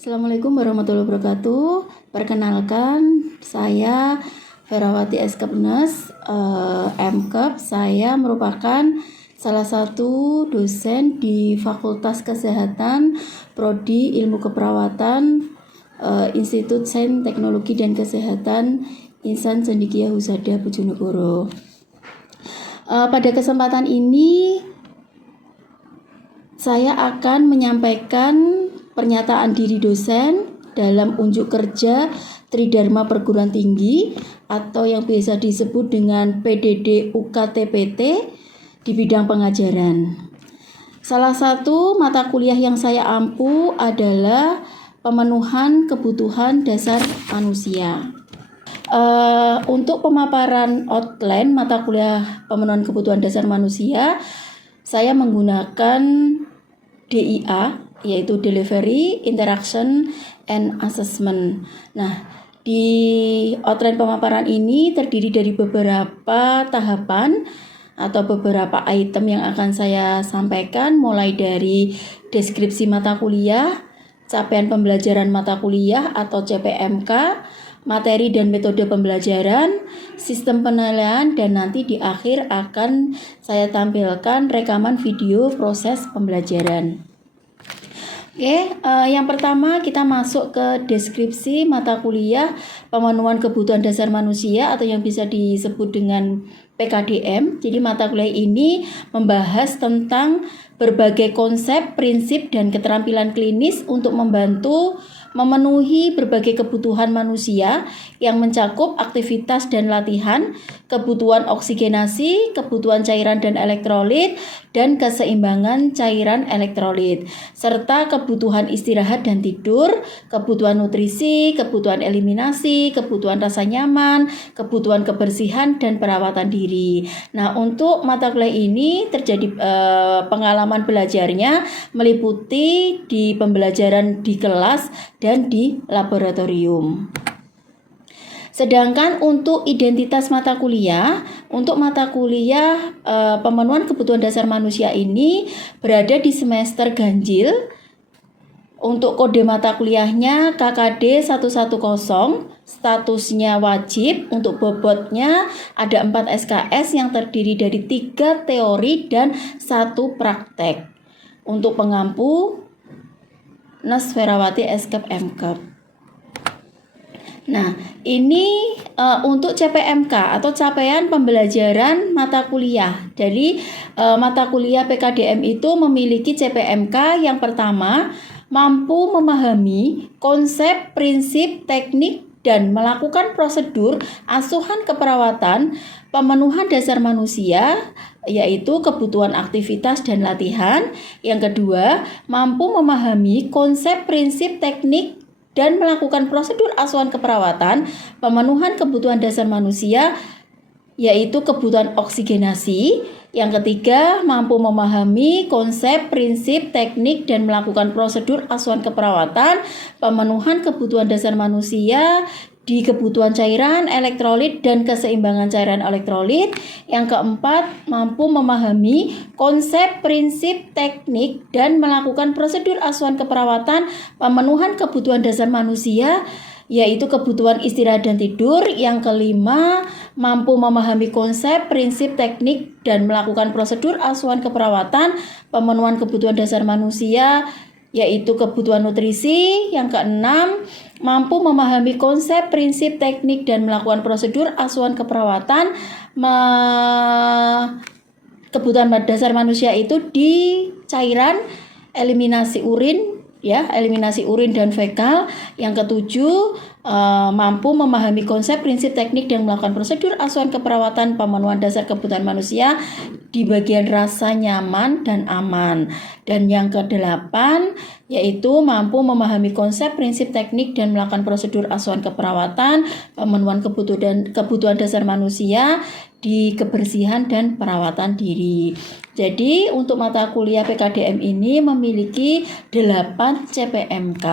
Assalamualaikum warahmatullahi wabarakatuh. Perkenalkan, saya Ferawati Eskepnes, MKep. Saya merupakan salah satu dosen di Fakultas Kesehatan Prodi Ilmu Keperawatan, Institut Sains Teknologi dan Kesehatan Insan Cendekia Husada Bojonegoro. Pada kesempatan ini saya akan menyampaikan pernyataan diri dosen dalam unjuk kerja Tridharma Perguruan Tinggi atau yang biasa disebut dengan PDD UKTPT di bidang pengajaran. Salah satu mata kuliah yang saya ampu adalah pemenuhan kebutuhan dasar manusia. Untuk pemaparan outline mata kuliah pemenuhan kebutuhan dasar manusia, saya menggunakan DIA, yaitu Delivery, Interaction, and Assessment. Nah, di outline pemaparan ini terdiri dari beberapa tahapan atau beberapa item yang akan saya sampaikan, mulai dari deskripsi mata kuliah, capaian pembelajaran mata kuliah atau CPMK, materi dan metode pembelajaran, sistem penilaian, dan nanti di akhir akan saya tampilkan rekaman video proses pembelajaran. Yang pertama kita masuk ke deskripsi mata kuliah pemenuhan kebutuhan dasar manusia atau yang bisa disebut dengan PKDM. Jadi mata kuliah ini membahas tentang berbagai konsep, prinsip, dan keterampilan klinis untuk membantu memenuhi berbagai kebutuhan manusia yang mencakup aktivitas dan latihan, kebutuhan oksigenasi, kebutuhan cairan dan elektrolit, dan keseimbangan cairan elektrolit, serta kebutuhan istirahat dan tidur, kebutuhan nutrisi, kebutuhan eliminasi, kebutuhan rasa nyaman, kebutuhan kebersihan, dan perawatan diri. Nah, untuk mata kuliah ini terjadi pengalaman belajarnya meliputi di pembelajaran di kelas dan di laboratorium. Sedangkan untuk identitas mata kuliah, untuk mata kuliah pemenuhan kebutuhan dasar manusia ini berada di semester ganjil. Untuk kode mata kuliahnya KKD 110, statusnya wajib. Untuk bobotnya ada 4 SKS yang terdiri dari 3 teori dan 1 praktek. Untuk pengampu Nes Ferawati Eskep MKep. Nah, ini untuk CPMK atau capaian pembelajaran mata kuliah. Jadi mata kuliah PKDM itu memiliki CPMK yang pertama, mampu memahami konsep, prinsip, teknik, dan melakukan prosedur asuhan keperawatan pemenuhan dasar manusia, yaitu kebutuhan aktivitas dan latihan. Yang kedua, mampu memahami konsep, prinsip, teknik, dan melakukan prosedur asuhan keperawatan pemenuhan kebutuhan dasar manusia, yaitu kebutuhan oksigenasi. Yang ketiga, mampu memahami konsep, prinsip, teknik, dan melakukan prosedur asuhan keperawatan pemenuhan kebutuhan dasar manusia di kebutuhan cairan, elektrolit, dan keseimbangan cairan elektrolit. Yang keempat, mampu memahami konsep, prinsip, teknik, dan melakukan prosedur asuhan keperawatan pemenuhan kebutuhan dasar manusia, yaitu kebutuhan istirahat dan tidur. Yang kelima, mampu memahami konsep, prinsip, teknik, dan melakukan prosedur asuhan keperawatan pemenuhan kebutuhan dasar manusia, yaitu kebutuhan nutrisi. Yang keenam, mampu memahami konsep, prinsip, teknik, dan melakukan prosedur asuhan keperawatan kebutuhan dasar manusia itu di cairan, eliminasi urin, eliminasi urin dan fekal. Yang ketujuh, mampu memahami konsep, prinsip, teknik, dan melakukan prosedur asuhan keperawatan pemenuhan dasar kebutuhan manusia di bagian rasa nyaman dan aman. Dan yang kedelapan, yaitu mampu memahami konsep, prinsip, teknik, dan melakukan prosedur asuhan keperawatan pemenuhan kebutuhan dasar manusia di kebersihan dan perawatan diri. Jadi untuk mata kuliah PKDM ini memiliki 8 CPMK.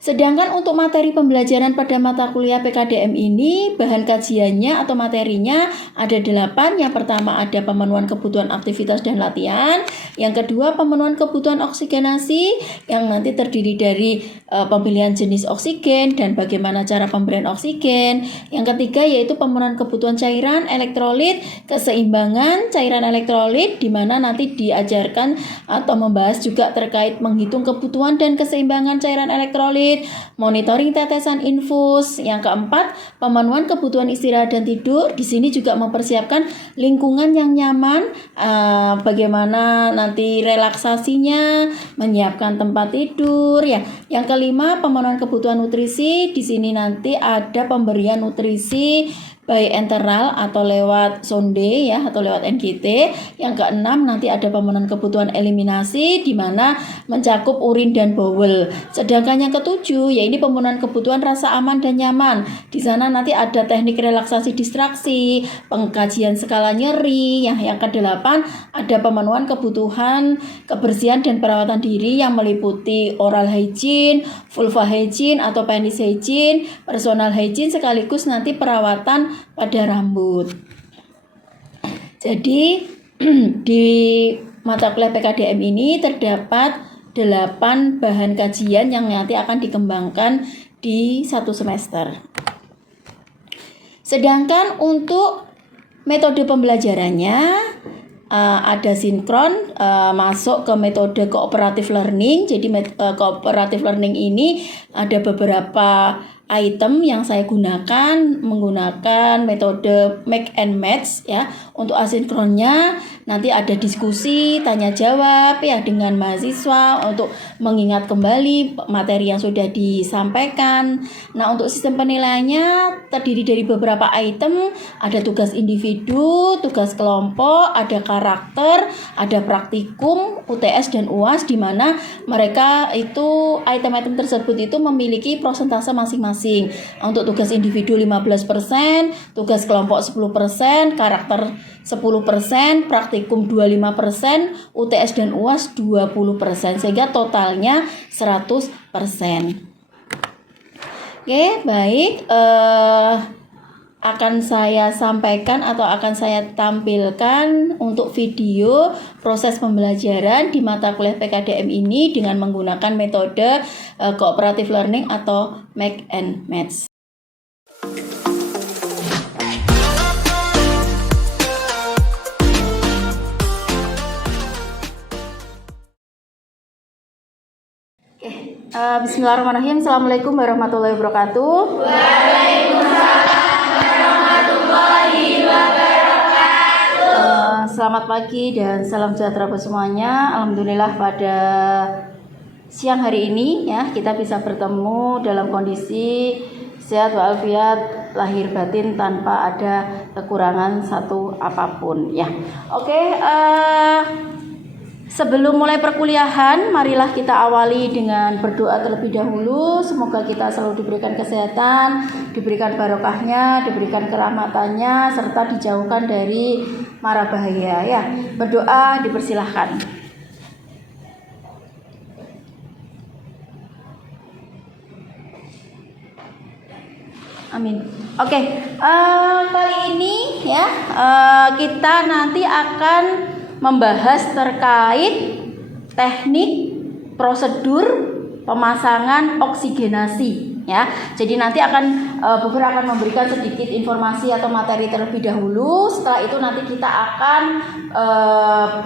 Sedangkan untuk materi pembelajaran pada mata kuliah PKDM ini, bahan kajiannya atau materinya ada 8. Yang pertama ada pemenuhan kebutuhan aktivitas dan latihan. Yang kedua pemenuhan kebutuhan oksigenasi yang nanti terdiri dari pemilihan jenis oksigen dan bagaimana cara pemberian oksigen. Yang ketiga yaitu pemenuhan kebutuhan cairan, elektrolit, keseimbangan cairan elektrolit, di mana nanti diajarkan atau membahas juga terkait menghitung kebutuhan dan keseimbangan cairan elektrolit, monitoring tetesan infus. Yang keempat, pemenuhan kebutuhan istirahat dan tidur. Di sini juga mempersiapkan lingkungan yang nyaman, bagaimana nanti relaksasinya, menyiapkan tempat tidur ya. Yang kelima, pemenuhan kebutuhan nutrisi. Di sini nanti ada pemberian nutrisi by enteral atau lewat sonde ya atau lewat NGT. Yang keenam nanti ada pemenuhan kebutuhan eliminasi di mana mencakup urin dan bowel. Sedangkan yang ketujuh yaitu pemenuhan kebutuhan rasa aman dan nyaman. Di sana nanti ada teknik relaksasi distraksi, pengkajian skala nyeri. Yang kedelapan ada pemenuhan kebutuhan kebersihan dan perawatan diri yang meliputi oral hygiene, vulva hygiene atau penis hygiene, personal hygiene sekaligus nanti perawatan pada rambut. Jadi di mata kuliah PKDM ini terdapat 8 bahan kajian yang nanti akan dikembangkan di 1 semester. Sedangkan untuk metode pembelajarannya ada sinkron, masuk ke metode cooperative learning. Jadi cooperative learning ini ada beberapa item yang saya gunakan menggunakan metode make and match ya. Untuk asinkronnya nanti ada diskusi, tanya jawab ya dengan mahasiswa untuk mengingat kembali materi yang sudah disampaikan. Nah, untuk sistem penilaiannya terdiri dari beberapa item, ada tugas individu, tugas kelompok, ada karakter, ada praktikum, UTS dan UAS, di mana mereka itu item-item tersebut itu memiliki persentase masing-masing. Untuk tugas individu 15%, tugas kelompok 10%, karakter 10%, praktikum 25%, UTS dan UAS 20%, sehingga totalnya 100%. Oke, baik. Akan saya sampaikan atau akan saya tampilkan untuk video proses pembelajaran di mata kuliah PKDM ini dengan menggunakan metode cooperative learning atau make and match. Bismillahirrahmanirrahim. Assalamualaikum warahmatullahi wabarakatuh. Waalaikumsalam warahmatullahi wabarakatuh. Selamat pagi dan salam sejahtera buat semuanya. Alhamdulillah pada siang hari ini ya kita bisa bertemu dalam kondisi sehat walafiat lahir batin tanpa ada kekurangan satu apapun ya. Oke, sebelum mulai perkuliahan, marilah kita awali dengan berdoa terlebih dahulu. Semoga kita selalu diberikan kesehatan, diberikan barokahnya, diberikan kerahmatannya, serta dijauhkan dari mara bahaya. Ya, berdoa dipersilahkan. Amin. Oke, kali ini ya kita nanti akan membahas terkait teknik prosedur pemasangan oksigenasi ya. Jadi nanti Buffer akan memberikan sedikit informasi atau materi terlebih dahulu. Setelah itu nanti kita akan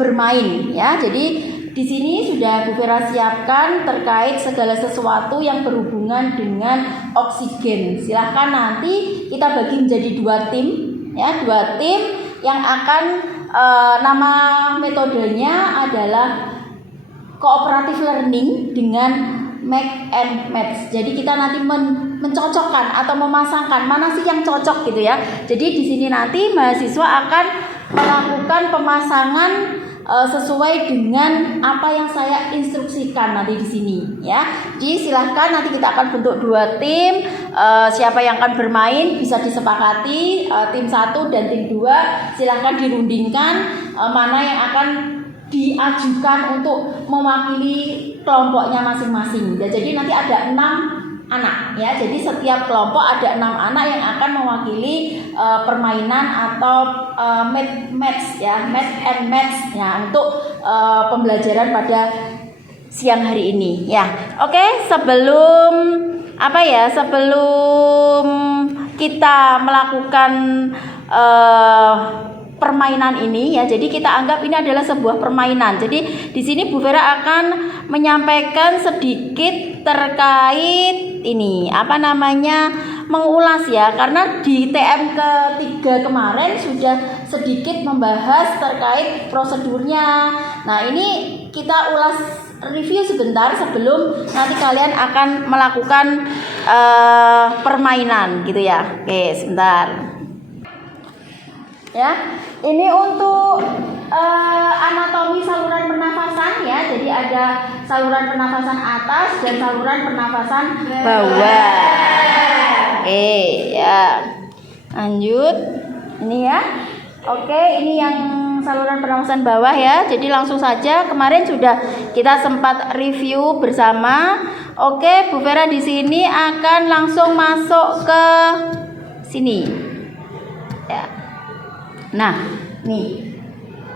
bermain ya. Jadi di sini sudah Bu Vera siapkan terkait segala sesuatu yang berhubungan dengan oksigen. Silahkan nanti kita bagi menjadi 2 tim ya, 2 tim yang akan nama metodenya adalah cooperative learning dengan make and match. Jadi kita nanti mencocokkan atau memasangkan mana sih yang cocok gitu ya. Jadi di sini nanti mahasiswa akan melakukan pemasangan sesuai dengan apa yang saya instruksikan nanti di sini ya. Jadi silahkan nanti kita akan bentuk 2 tim. Siapa yang akan bermain bisa disepakati tim 1 dan tim 2 silahkan dirundingkan mana yang akan diajukan untuk mewakili kelompoknya masing-masing. Jadi nanti ada 6 anak ya. Jadi setiap kelompok ada 6 anak yang akan mewakili permainan atau match ya, match and match ya untuk pembelajaran pada siang hari ini ya. Oke, sebelum kita melakukan permainan ini ya, jadi kita anggap ini adalah sebuah permainan. Jadi di sini Bu Vera akan menyampaikan sedikit terkait ini mengulas ya, karena di TM ketiga kemarin sudah sedikit membahas terkait prosedurnya. Nah, ini kita ulas review sebentar sebelum nanti kalian akan melakukan permainan gitu ya. Oke, sebentar. Ya, ini untuk anatomi saluran pernafasan ya. Jadi ada saluran pernafasan atas dan saluran pernafasan bawah. Oke, ya. Lanjut. Ini ya. Oke, ini yang saluran pernafasan bawah ya. Jadi langsung saja, kemarin sudah kita sempat review bersama. Oke, Bu Vera di sini akan langsung masuk ke sini. Ya. Nah, nih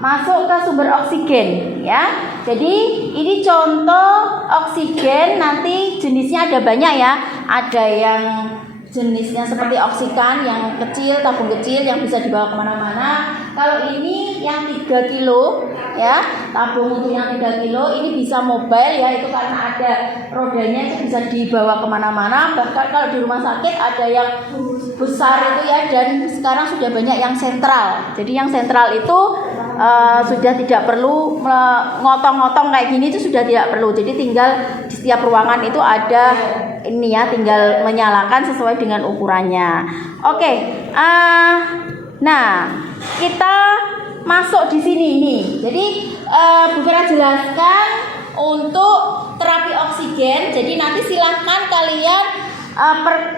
masuk ke sumber oksigen ya. Jadi ini contoh oksigen, nanti jenisnya ada banyak ya. Ada yang jenisnya seperti oksikan yang kecil, tabung kecil yang bisa dibawa kemana-mana. Kalau ini yang 3 kilo ya, tabung untuk yang 3 kilo ini bisa mobile ya, itu karena ada rodanya, itu bisa dibawa kemana-mana. Bahkan kalau di rumah sakit ada yang besar itu ya, dan sekarang sudah banyak yang sentral. Jadi yang sentral itu sudah tidak perlu ngotong-ngotong kayak gini, itu sudah tidak perlu. Jadi tinggal di setiap ruangan itu ada ini ya, tinggal menyalakan sesuai dengan ukurannya. Oke, nah kita masuk di sini nih. Jadi Bu Vera jelaskan untuk terapi oksigen. Jadi nanti silahkan kalian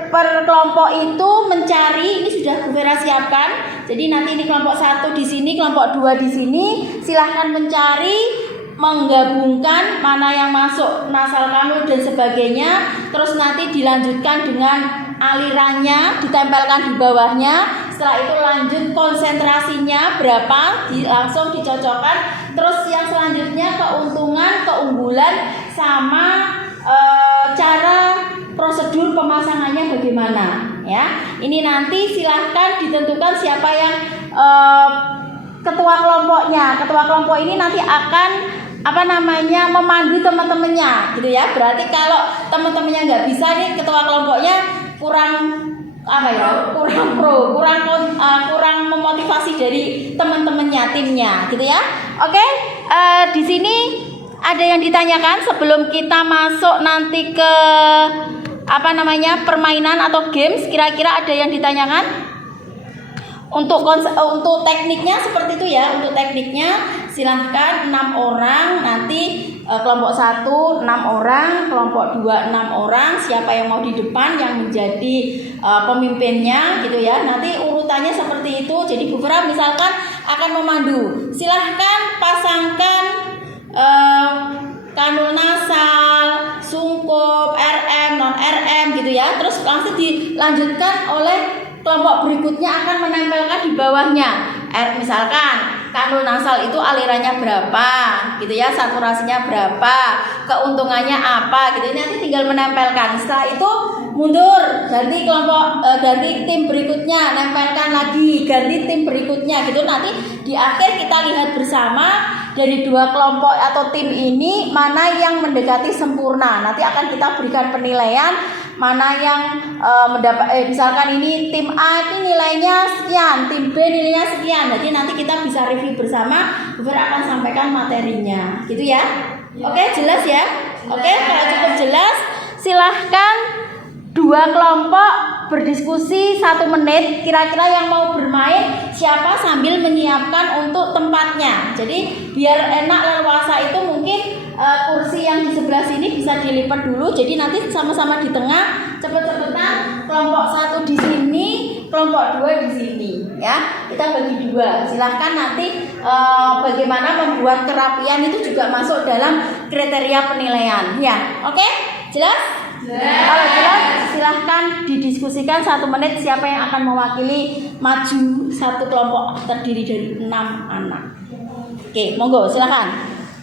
per kelompok itu mencari, ini sudah Bu Vera siapkan. Jadi nanti ini kelompok 1 di sini, kelompok 2 di sini. Silahkan mencari, menggabungkan mana yang masuk nasal kanul dan sebagainya. Terus nanti dilanjutkan dengan alirannya, ditempelkan di bawahnya. Setelah itu lanjut konsentrasinya berapa, langsung dicocokkan. Terus yang selanjutnya keuntungan, keunggulan, sama cara prosedur pemasangannya bagaimana ya. Ini nanti silahkan ditentukan siapa yang ketua kelompoknya. Ketua kelompok ini nanti akan memandu teman-temannya gitu ya. Berarti kalau teman-temannya nggak bisa nih, ketua kelompoknya kurang memotivasi dari teman-temannya, timnya gitu ya. Oke, di sini ada yang ditanyakan sebelum kita masuk nanti ke permainan atau games, kira-kira ada yang ditanyakan? Untuk tekniknya seperti itu ya. Untuk tekniknya silahkan 6 orang, nanti kelompok 1 6 orang, kelompok 2 6 orang. Siapa yang mau di depan yang menjadi pemimpinnya gitu ya. Nanti urutannya seperti itu. Jadi Bu Vera misalkan akan memandu, silahkan pasangkan kanul nasal, sungkup, RM, non RM gitu ya. Terus langsung dilanjutkan oleh kelompok berikutnya akan menempelkan di bawahnya. Misalkan kanul nasal itu alirannya berapa gitu ya, saturasinya berapa, keuntungannya apa gitu. Nanti tinggal menempelkan. Setelah itu mundur, ganti kelompok, ganti tim berikutnya, nempelkan lagi, ganti tim berikutnya gitu. Nanti di akhir kita lihat bersama dari 2 kelompok atau tim ini mana yang mendekati sempurna. Nanti akan kita berikan penilaian mana yang misalkan ini tim A itu nilainya sekian, tim B nilainya sekian. Jadi nanti kita bisa review bersama, Bu Vera akan sampaikan materinya gitu ya. Oke, jelas ya? Oke, kalau cukup jelas silahkan 2 kelompok berdiskusi 1 menit. Kira-kira yang mau bermain siapa, sambil menyiapkan untuk tempatnya. Jadi biar enak leluasa itu mungkin kursi yang di sebelah sini bisa dilipat dulu. Jadi nanti sama-sama di tengah, cepet-cepetan. Kelompok 1 di sini, kelompok 2 di sini ya. Kita bagi 2. Silahkan nanti bagaimana membuat kerapian itu juga masuk dalam kriteria penilaian ya. Oke? Jelas? Kalau jelas silahkan didiskusikan 1 menit siapa yang akan mewakili maju satu kelompok terdiri dari 6 anak. Oke, monggo silahkan.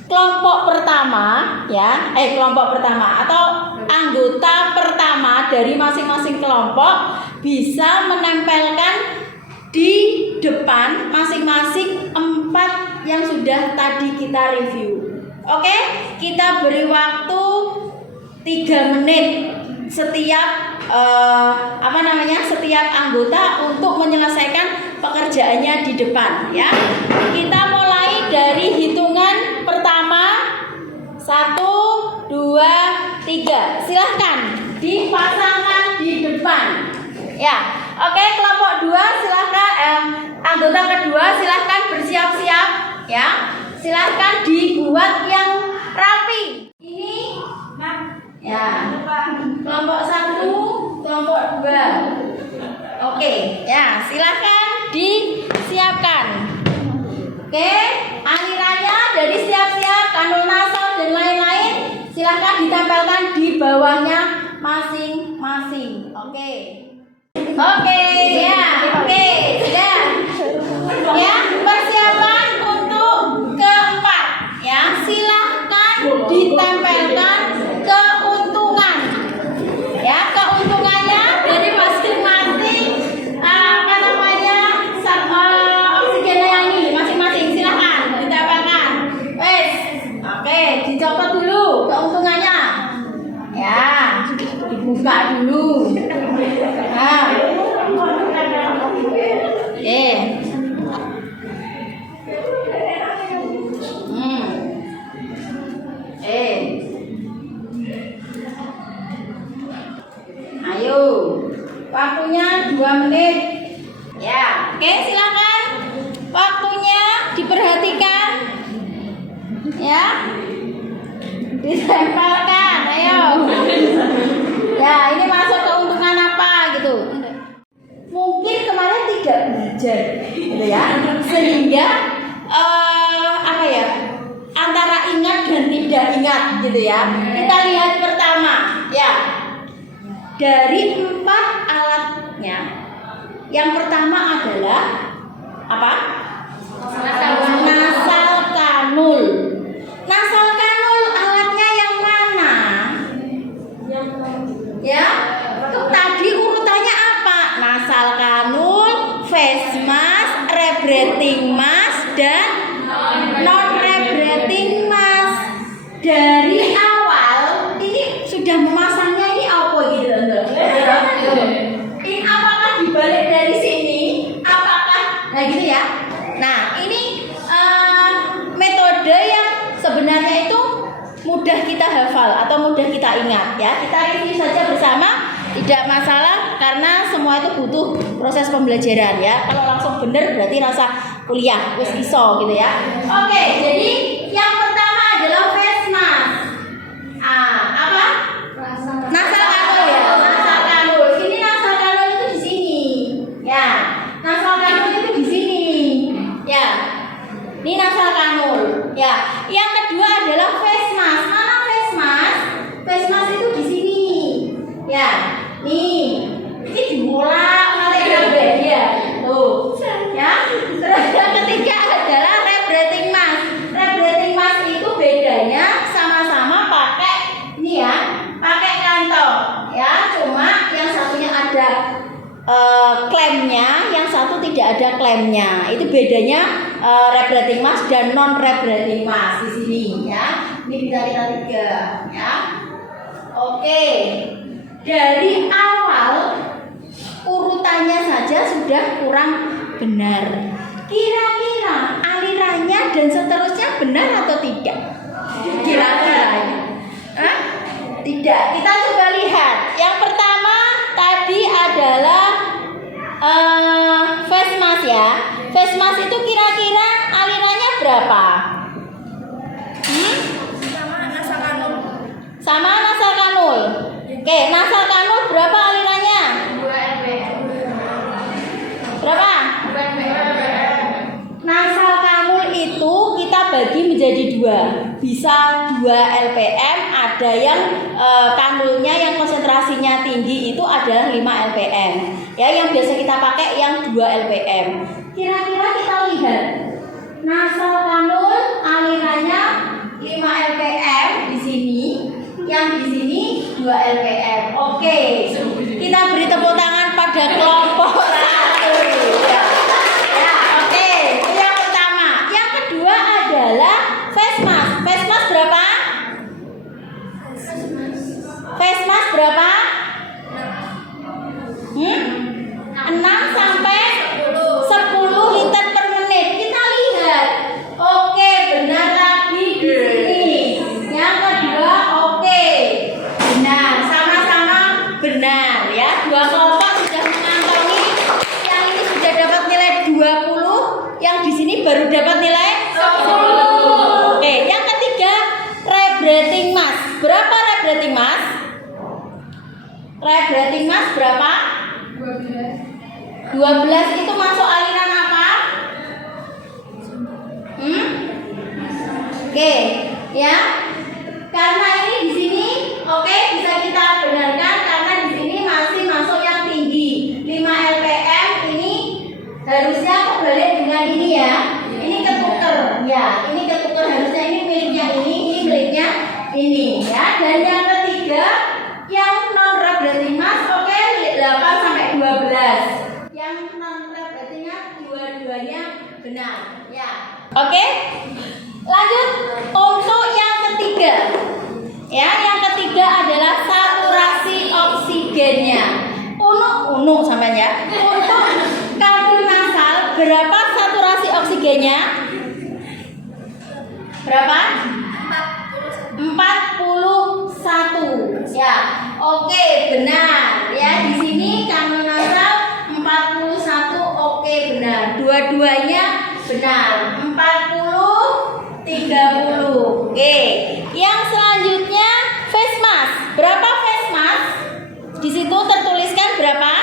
Kelompok pertama ya, kelompok pertama atau anggota pertama dari masing-masing kelompok bisa menempelkan di depan masing-masing 4 yang sudah tadi kita review. Oke, kita beri waktu 3 menit setiap setiap anggota untuk menyelesaikan pekerjaannya di depan ya. Kita mulai dari hitungan pertama 1, 2, 3. Silahkan dipasangkan di depan ya. Oke, kelompok 2 silahkan anggota kedua silahkan bersiap-siap ya. Silahkan dibuat yang rapi. Ini ya. Kelompok 1, kelompok 2. Oke, ya, silahkan disiapkan. Oke, alirannya dari siap-siap, kanul nasab dan lain-lain silahkan ditempelkan di bawahnya masing-masing. Oke, ya, sudah. Ya, persiapan untuk keempat. Ya, silahkan ditempelkan keuntungan. Ya, keuntungannya dari masing-masing oksigennya yang ini masing-masing silahkan ditempelkan. Wes, oke, dicopot dulu keuntungannya. Ya, dibuka dulu. Nah, oke. Ayo, waktunya 2 menit. Ya, oke, silakan. Waktunya diperhatikan. Ya, ditempelkan. Ayo. Ya, ini masuk keuntungan apa gitu. Mungkin kemarin tidak belajar, gitu ya. Sehingga antara ingat dan tidak ingat, gitu ya. Kita lihat pertama, ya. Dari 4 alatnya, yang pertama adalah apa? Nasal kanul. Nasal kanul alatnya yang mana? Ya, tadi urutannya apa? Nasal kanul, face mask, rebreathing mask, dan non rebreathing mask. Dari awal ini sudah memasangnya ini apa gitu? Ini apakah dibalik dari sini? Apakah gitu ya? Nah, ini metode yang sebenarnya itu mudah kita hafal atau mudah kita ingat ya. Kita review saja bersama, tidak masalah karena semua itu butuh proses pembelajaran ya. Kalau langsung bener berarti rasa kuliah wis iso gitu ya. Oke, jadi yang pertama adalah face mask. Apa? Nasal kanul ya. Nasal kanul. Ini nasal kanul itu di sini. Ya. Nasal kanul itu di sini. Ya. Ini nasal kanul. Ya. Yang kedua adalah face mask. Mana face mask? Face mask itu di sini. Ya. Nih. Ini dibolak nanti kabeh ya. Tuh. Ya. Terus yang ketiga adalah rebreathing mask. Rebreathing mask itu bedanya sama-sama pakai ini ya, pakai kantong ya. Cuma yang satunya ada klemnya, yang satu tidak ada klemnya. Itu bedanya rebreathing mask dan non rebreathing mask di sini ya. Ini bisa kita 3 ya. Oke. Dari awal urutannya saja sudah kurang benar. Kira-kira alirannya dan seterusnya benar atau tidak? Kira-kiranya tidak. Kita coba lihat. Yang pertama tadi adalah face mask ya. Face mask itu kira-kira alirannya berapa? Sama nasal kanul. Oke, nasal kanul berapa alirannya? 2 ml. Berapa? 2 ml. Nasal kanul itu kita bagi menjadi 2. bisa 2 LPM, ada yang kanulnya yang konsentrasinya tinggi itu adalah 5 LPM. Ya, yang biasa kita pakai yang 2 LPM. Kira-kira kita lihat nasal kanul alirannya 5 LPM di sini, yang di sini 2 LPM. Oke, kita beri tepuk tangan pada kelompok 1. Ya, oke. Itu yang pertama. Yang kedua adalah face mask. Face mask berapa? Face mask berapa? 6 sampai 10 liter per menit. Kita lihat. Oke, benar lagi di sini. Yang kedua, oke. Benar, sama-sama benar ya. Dua kelompok sudah mengantongi. Yang ini sudah dapat nilai 20, yang di sini baru dapat nilai 10. Oke, yang ketiga, rebrating mask. Berapa rebrating mask? Rebrating mask berapa? 12 itu masuk aliran apa? Oke, ya. Karena ini di sini oke, bisa kita benarkan karena di sini masih masuk yang tinggi. 5 LPM ini harusnya kebalik dengan ini ya. Ini ketuker ya. Ini ketuker, harusnya ini miliknya ini miliknya ini ya. Dan yang ketiga yang non rebrating mask, oke, 8 sampai 12. Yang non rebratingnya dua-duanya benar ya. Oke, lanjut untuk yang ketiga ya. Yang ketiga adalah saturasi oksigennya. Unuk sampai ya. Untuk kanul nasal berapa saturasi oksigennya? Berapa? 41 ya. Oke, benar ya. Di sini kanul nasal 41. Oke, benar. Dua-duanya benar. 40 30. Oke. Yang selanjutnya face mask. Berapa face mask? Di situ tertuliskan berapa?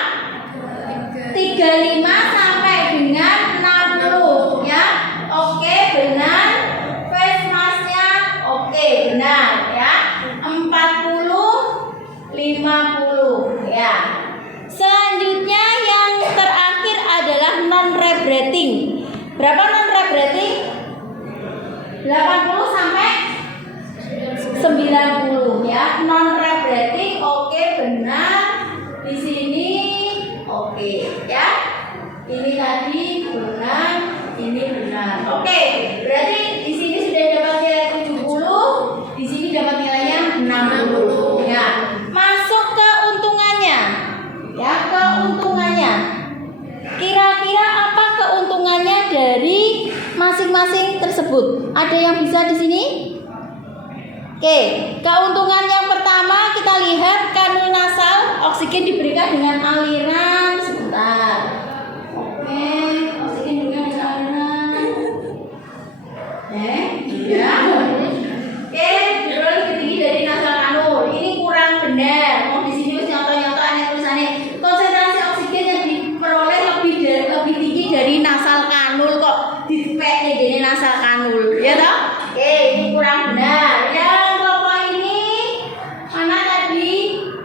35 sampai dengan 60 ya. Oke, benar. Face masknya oke, benar ya. 40 50 ya. Selanjutnya yang terakhir adalah non rebrating. Berapa non rebrating? 80 sampai 90 ya. Non rebrating oke, benar. Di sini oke ya. Ini tadi benar, ini benar. Oke, berarti di sini sudah dapat nilai 70, di sini dapat nilainya 60 ya. Masuk keuntungannya. Ya, keuntungannya. Kira-kira apa keuntungannya dari masing-masing tersebut? Ada yang bisa di sini? Oke, keuntungan yang pertama kita lihat kanul nasal oksigen diberikan dengan aliran sebentar. Oke, oksigen diberikan dengan aliran. Ya. Oke, lebih tinggi dari nasal kanul. Ini kurang benar. Mau di sini wis nyontoh-nyontoh aneh tulisannya. Konsentrasi oksigen yang diperoleh lebih tinggi dari nasal kanul kok dipeknya jadi nasal kanul, ya toh? Oke, ini kurang benar. Yang kelompok ini mana tadi?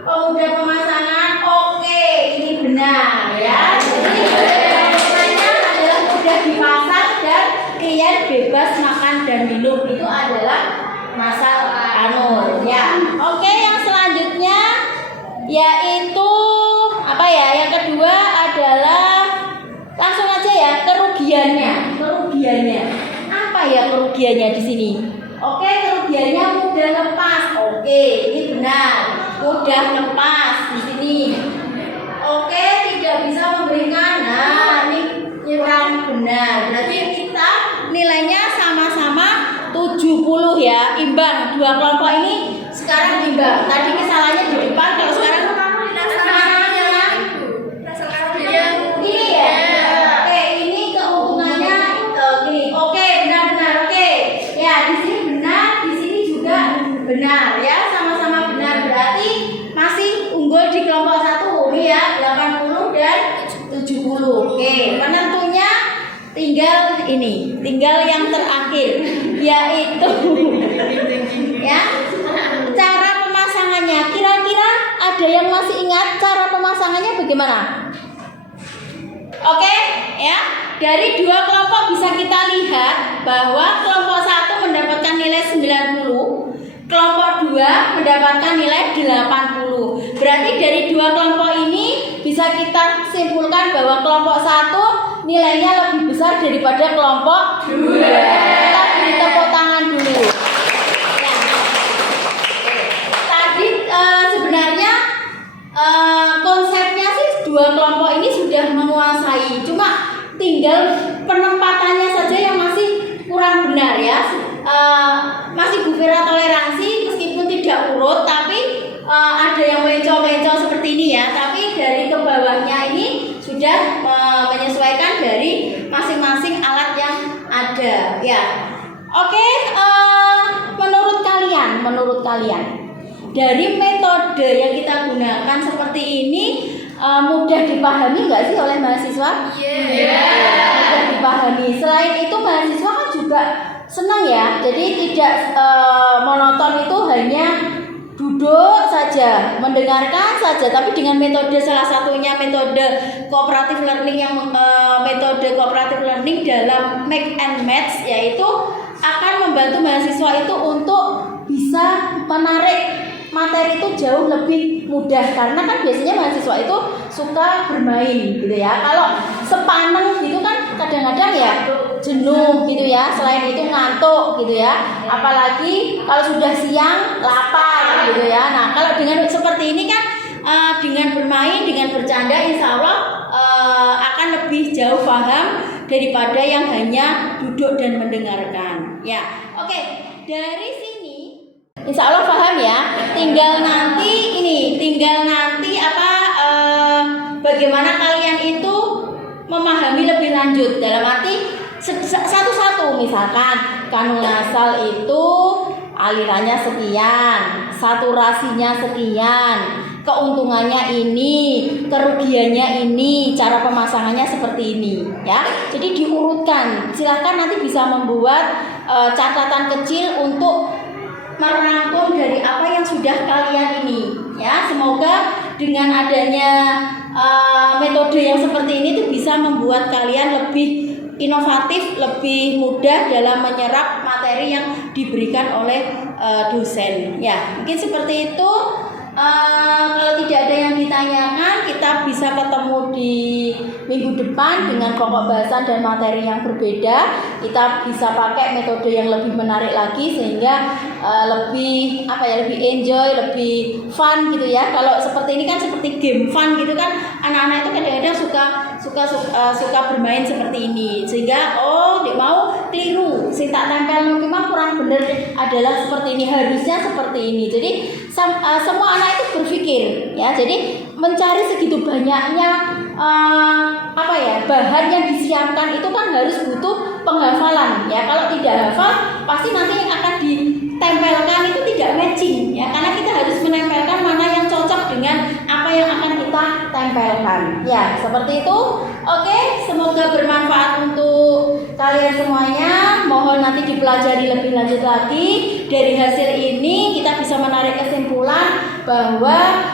Pemuda pemasangan. Oke, ini benar ya. Jadi keuntungannya adalah mudah dipasang dan klien bebas makan dan minum. Itu adalah nasal kanul ya. Oke, yang selanjutnya yaitu apa ya? Yang kedua adalah langsung aja ya, kerugiannya. Apa ya kerugiannya di sini? Oke, kerugiannya mudah lepas. Oke, ini benar. Mudah lepas di sini. Oke, tidak bisa memberikan. Nah, ini kurang benar. Berarti kita nilainya sama-sama 70 ya, imbang. Dua kelompok ini sekarang imbang. Tadi kesalahannya di depan, kalau sekarang ini ya. Oke, ini keuntungannya gini. Oke, benar-benar oke. Ya, di sini benar, di sini juga benar ya, sama-sama benar. Berarti masih unggul di kelompok 1 ini ya, 80 dan 70. Oke, penentunya tinggal ini, tinggal yang terakhir yaitu ya. Cara pemasangannya, kira-kira ada yang masih ingat cara pemasangannya bagaimana? Oke, ya. Dari dua kelompok bisa kita lihat bahwa kelompok 1 mendapatkan nilai 90, kelompok 2 mendapatkan nilai 80. Berarti dari dua kelompok ini bisa kita simpulkan bahwa kelompok 1 nilainya lebih besar daripada kelompok 2. Kita beri tepuk tangan dulu. Ya. Tadi sebenarnya konsepnya sih dua kelompok ini sudah menguasai, cuma tinggal penempatannya saja yang masih kurang benar ya. Masih Bu Vera toleransi meskipun tidak urut, tapi ada yang mencol-mencol seperti ini ya. Tapi dari ke bawahnya ini sudah menyesuaikan dari masing-masing alat yang ada ya. Oke, menurut kalian dari metode yang kita gunakan seperti ini mudah dipahami nggak sih oleh mahasiswa? Mudah dipahami. Selain itu mahasiswa kan juga senang ya. Jadi tidak monoton itu hanya duduk saja, mendengarkan saja. Tapi dengan metode salah satunya metode cooperative learning yang metode cooperative learning dalam make and match, yaitu akan membantu mahasiswa itu untuk bisa menarik materi itu jauh lebih mudah, karena kan biasanya mahasiswa itu suka bermain gitu ya. Kalau sepaneng gitu kan kadang-kadang ya jenuh gitu ya, selain itu ngantuk gitu ya, apalagi kalau sudah siang lapar gitu ya. Nah kalau dengan seperti ini kan dengan bermain, dengan bercanda, insya Allah akan lebih jauh paham daripada yang hanya duduk dan mendengarkan ya. Oke, dari sini insya Allah paham ya. Tinggal nanti bagaimana kalian itu memahami lebih lanjut dalam arti satu-satu. Misalkan kanun nasal itu alirannya sekian, saturasinya sekian, keuntungannya ini, kerugiannya ini, cara pemasangannya seperti ini ya. Jadi diurutkan. Silahkan nanti bisa membuat catatan kecil untuk merangkum dari apa yang sudah kalian ini ya. Semoga dengan adanya metode yang seperti ini tuh bisa membuat kalian lebih inovatif, lebih mudah dalam menyerap materi yang diberikan oleh dosen ya. Mungkin seperti itu. Kalau tidak ada yang ditanyakan, kita bisa ketemu di minggu depan dengan pokok bahasan dan materi yang berbeda. Kita bisa pakai metode yang lebih menarik lagi sehingga lebih lebih enjoy, lebih fun gitu ya. Kalau seperti ini kan seperti game fun gitu kan, anak-anak itu kadang-kadang suka bermain seperti ini, sehingga dia mau keliru, si tak tempel memang kurang benar adalah seperti ini, harusnya seperti ini. Jadi semua anak itu berpikir ya. Jadi mencari segitu banyaknya bahan yang disiapkan itu kan harus butuh penghafalan ya. Kalau tidak hafal pasti nanti yang akan ditempelkan itu tidak matching ya, karena kita harus menempelkan mana yang cocok dengan apa yang akan kita tempelkan ya. Seperti itu. Oke, semoga bermanfaat untuk kalian semuanya. Mohon nanti dipelajari lebih lanjut lagi. Dari hasil ini kita bisa menarik kesimpulan bahwa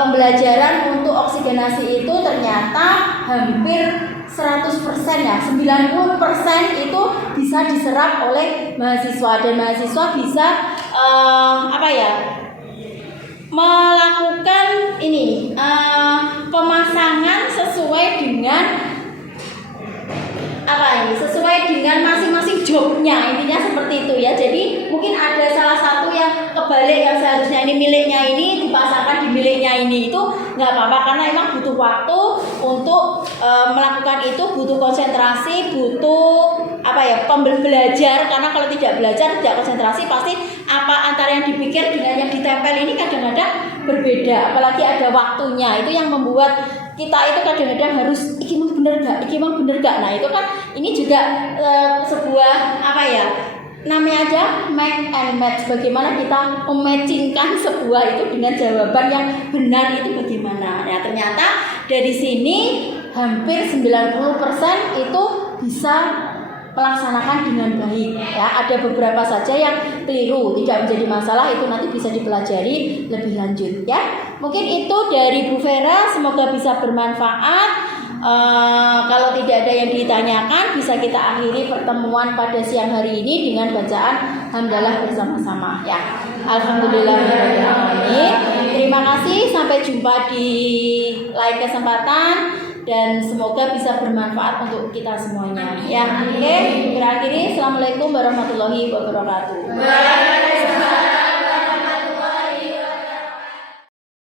pembelajaran untuk oksigenasi itu ternyata hampir 100% ya, 90% itu bisa diserap oleh mahasiswa, dan mahasiswa bisa melakukan ini pemasangan sesuai dengan sesuai dengan masing-masing jobnya, intinya seperti itu ya. Jadi mungkin ada salah satu yang kebalik, yang seharusnya ini miliknya ini dipasangkan di miliknya ini, itu nggak apa-apa karena emang butuh waktu untuk melakukan itu, butuh konsentrasi, butuh pembelajar, karena kalau tidak belajar, tidak konsentrasi, pasti antara yang dipikir dengan yang ditempel ini kadang-kadang berbeda, apalagi ada waktunya. Itu yang membuat kita itu kadang-kadang harus iki emang bener gak. Nah itu kan ini juga sebuah namanya aja make and match, bagaimana kita mematchingkan sebuah itu dengan jawaban yang benar itu bagaimana. Nah ternyata dari sini hampir 90% itu bisa melaksanakan dengan baik ya. Ada beberapa saja yang keliru, tidak menjadi masalah, itu nanti bisa dipelajari lebih lanjut ya. Mungkin itu dari Bu Vera, semoga bisa bermanfaat. Kalau tidak ada yang ditanyakan, bisa kita akhiri pertemuan pada siang hari ini dengan bacaan hamdalah bersama-sama ya. Alhamdulillahirobbilalamin. Terima kasih, sampai jumpa di lain kesempatan dan semoga bisa bermanfaat untuk kita semuanya ya. Oke, berakhiri. Assalamualaikum warahmatullahi wabarakatuh.